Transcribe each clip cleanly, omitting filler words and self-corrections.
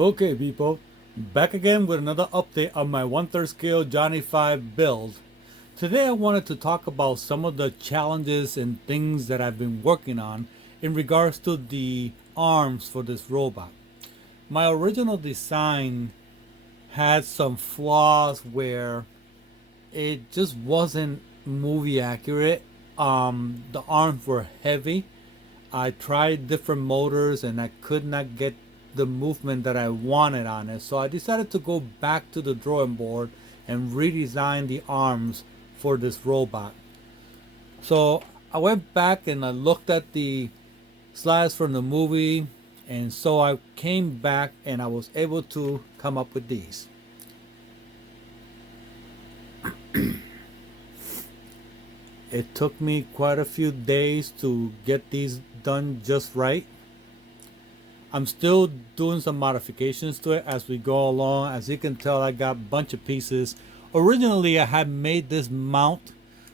Okay, people, back again with another update on my 1/3 scale Johnny 5 build. Today I wanted to talk about some of the challenges and things that I've been working on in regards to the arms for this robot. My original design had some flaws where it just wasn't movie accurate. The arms were heavy. I tried different motors and I could not get the movement that I wanted on it. So I decided to go back to the drawing board and redesign the arms for this robot. So I went back and I looked at the slides from the movie, and so I came back and I was able to come up with these. It took me quite a few days to get these done just right. I'm still doing some modifications to it as we go along. As you can tell, I got a bunch of pieces. Originally, I had made this mount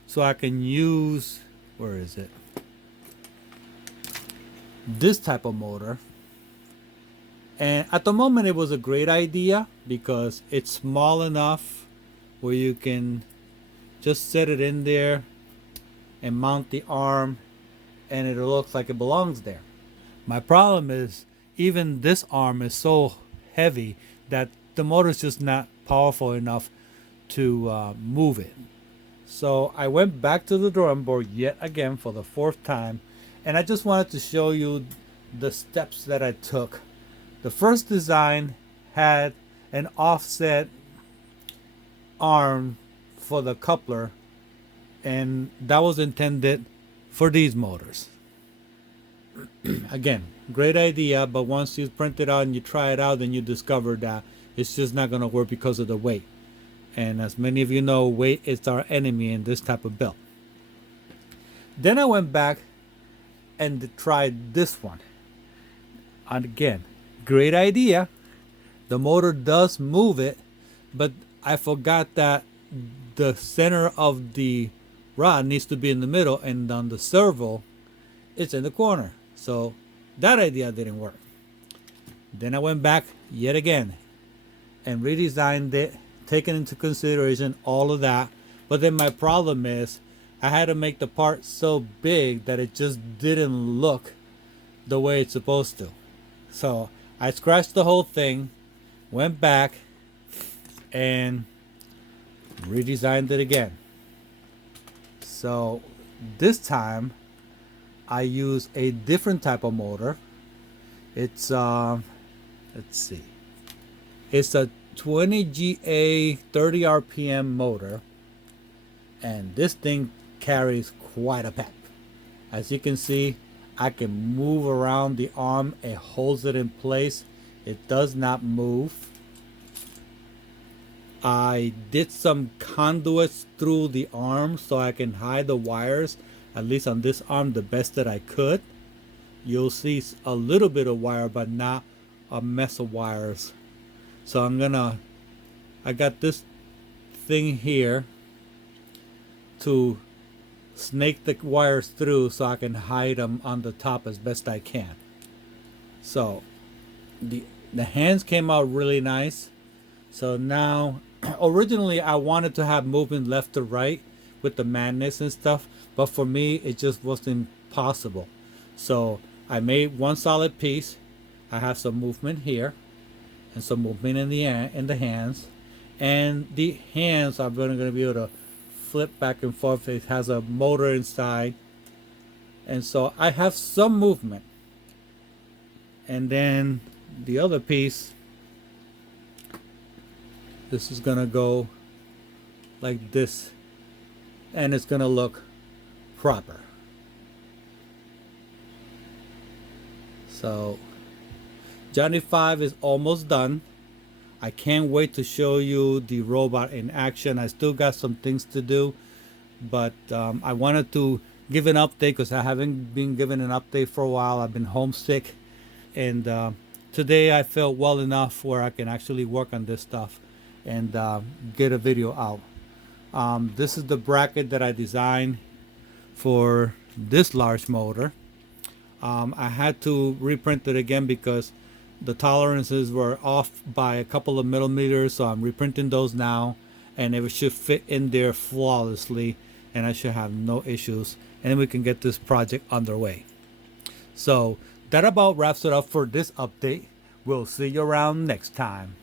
so I can use, where is it? This type of motor. And at the moment, it was a great idea because it's small enough where you can just set it in there and mount the arm, and it looks like it belongs there. My problem is even this arm is so heavy that the motor is just not powerful enough to move it. So I went back to the drawing board yet again for the fourth time, and I just wanted to show you the steps that I took. The first design had an offset arm for the coupler, and that was intended for these motors. Again, great idea, but once you print it out and you try it out, then you discover that it's just not going to work because of the weight. And as many of you know, weight is our enemy in this type of build. Then I went back and tried this one. And again, great idea. The motor does move it, but I forgot that the center of the rod needs to be in the middle, and on the servo, it's in the corner. So that idea didn't work. Then I went back yet again and redesigned it, taking into consideration all of that. But then my problem is I had to make the part so big that it just didn't look the way it's supposed to. So I scratched the whole thing, went back and redesigned it again. So this time I use a different type of motor. It's let's see, it's a 20GA 30 RPM motor, and this thing carries quite a peck. As you can see, I can move around the arm. It holds it in place. It does not move. I did some conduits through the arm so I can hide the wires, at least on this arm, the best that I could. You'll see a little bit of wire, but not a mess of wires. So I got this thing here to snake the wires through so I can hide them on the top as best I can. So the hands came out really nice. So now, originally I wanted to have movement left to right with the magnets and stuff, but for me it just wasn't possible. So I made one solid piece. I have some movement here and some movement in the hands, and the hands are going to be able to flip back and forth. It has a motor inside, and so I have some movement. And then the other piece, this is gonna go like this, and it's gonna look proper. So Johnny 5 is almost done. I can't wait to show you the robot in action. I still got some things to do, but I wanted to give an update because I haven't been given an update for a while. I've been homesick, and today I felt well enough where I can actually work on this stuff and get a video out. This is the bracket that I designed for this large motor. I had to reprint it again because The tolerances were off by a couple of millimeters, so I'm reprinting those now, and it should fit in there flawlessly, and I should have no issues, and then we can get this project underway. So that about wraps it up for this update. We'll see you around next time.